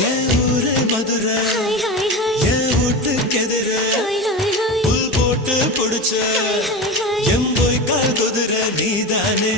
என் ஊரு மதுரை என் வீட்டுக்கு எதிர புல் போட்டு புடிச்ச எம் போய் கால் குதிரை நீதானே